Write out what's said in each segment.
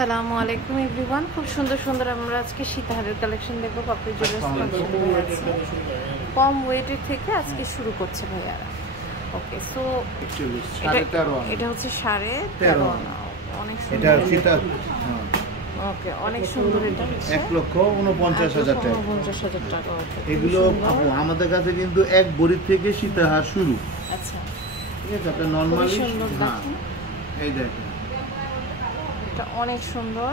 আসসালামু আলাইকুম এভরিওয়ান। খুব সুন্দর সুন্দর আমরা আজকে সীতাহারের কালেকশন দেখবো। পাপড়ি জুয়েলার্স কম ওয়েটের থেকে আজকে শুরু করছে ভাইয়ারা। ওকে, সো এটা হচ্ছে 13.5 আনা। অনেক সুন্দর এটা। ওকে, অনেক সুন্দর। এটা 1,49,000 টাকা। 49,000 টাকা। এগুলো আমাদের কাছে কিন্তু এক ভরি থেকে সীতাহার শুরু। আচ্ছা, ঠিক আছে, আপনি নরমালি এই দেখেন, এটা অনেক সুন্দর।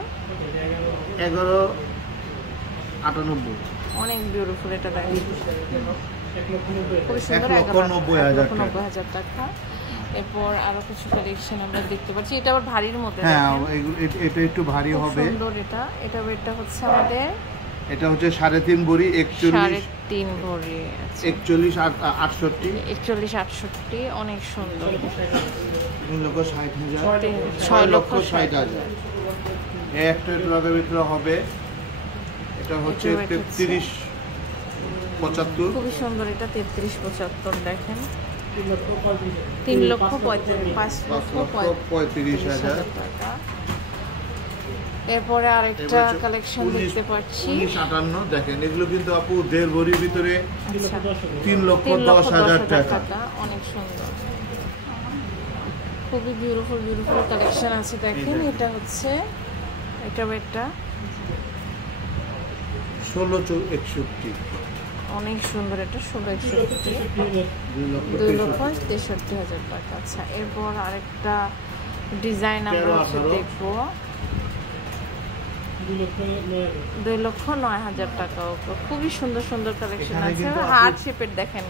11,98 অনেক বিউটিফুল। এটা দেখেন, খুব সুন্দর। 1,90,000 টাকা। এরপর আরো কিছু কালেকশন আমরা দেখতে পাচ্ছি। এটা আবার ভারীর মধ্যে। হ্যাঁ, এটা একটু ভারী হবে। সুন্দর। এটা ওয়েটটা হচ্ছে আমাদের, এটা হচ্ছে 3.5 ভরি, 3.5 ভরি। 41,68 অনেক সুন্দর। 3,60,000, 6,60,000। একটা লাখের ভিতরে হবে। এটা হচ্ছে 33,75। খুবই সুন্দর। এটা 33,75 দেখেন। 3,35,000 টাকা। এরপরে আরেকটা কালেকশন দেখতে পাচ্ছি 1958 দেখেন। এগুলো কিন্তু আপু 1.5 ভরির ভিতরে 3,10,000 টাকা। অনেক সুন্দর, খুবই বিউটিফুল কালেকশন আছে দেখেন। এটা হচ্ছে এটা ওয়েটটা 16,61। অনেক সুন্দর। এটা 16,61, 2,63,000 টাকা। আচ্ছা, এরপর আরেকটা ডিজাইন আমরা দেখবো 2,09,000 টাকা। খুবই সুন্দর সুন্দর কালেকশন আছে। হার্ট শেপের দেখেন,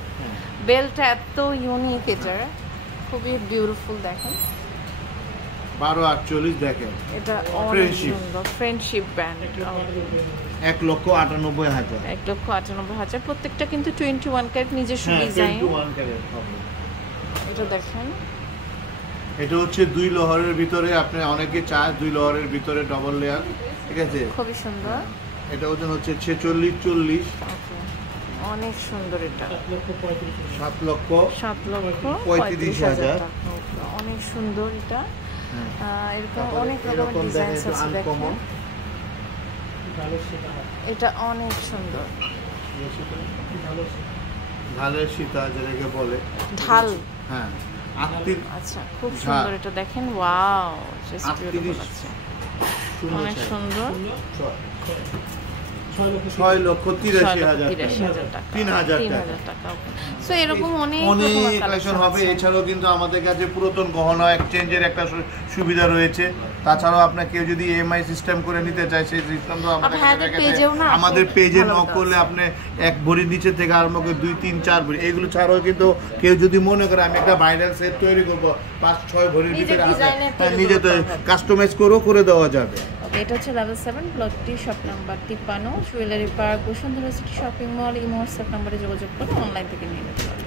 বেলটা এত ইউনিক, এটা খুবই বিউটিফুল দেখেন। 12,48 দেখেন। এটা অনেক সুন্দর। Friendship band, 1,98,000। 1,98,000। প্রত্যেকটা কিন্তু 21 ক্যারেট নিজস্ব ডিজাইন। এটা দেখেন, এটা হচ্ছে 2 লহরের ভিতরে। আপনি অনেকে চায় 2 লহরের ভিতরে ডবল লেয়ার, ঠিক আছে, খুবই সুন্দর। এটা ওজন হচ্ছে 46,40। অনেক সুন্দর। এটা 7,35,000। অনেক সুন্দর। এটা এরকম অনেক রকমের ডিজাইন আছে দেখেন। এটা অনেক সুন্দর। ঢালের সীতা যেটাকে বলে, ঢাল। হ্যাঁ, আচ্ছা, খুব সুন্দর। এটা দেখেন, ওয়াও, জাস্ট বিউটিফুল আছে। অনেক সুন্দর। 6,83,000 টাকা, 3,000 টাকা। সো এরকম অনেক কালেকশন হবে। এছাড়াও কিন্তু আমাদের কাছে পুরাতন গহনা এক্সচেঞ্জের একটা সুবিধা রয়েছে। তাছাড়াও আপনার কেউ যদি EMI সিস্টেম করে নিতে চায়, সেই সিস্টেমটাও আমাদের পেজে নক করলে আপনি 1 ভরির নিচে থেকে আরম্ভ করে 2, 3, 4 ভরি, এগুলো ছাড়াও কিন্তু কেউ যদি মনে করে আমি একটা ভাইরাল সেট তৈরি করবো 5-6 ভরির ভিতরে, নিজে তো কাস্টমাইজ করে দেওয়া যাবে। এটা হচ্ছে লেভেল 7, প্লটটি shop number 53, jewellery park, Bashundhara city shopping mall. এই হোয়াটসঅ্যাপ নাম্বারে যোগাযোগ করে অনলাইন থেকে নিয়ে নিতে পারবেন।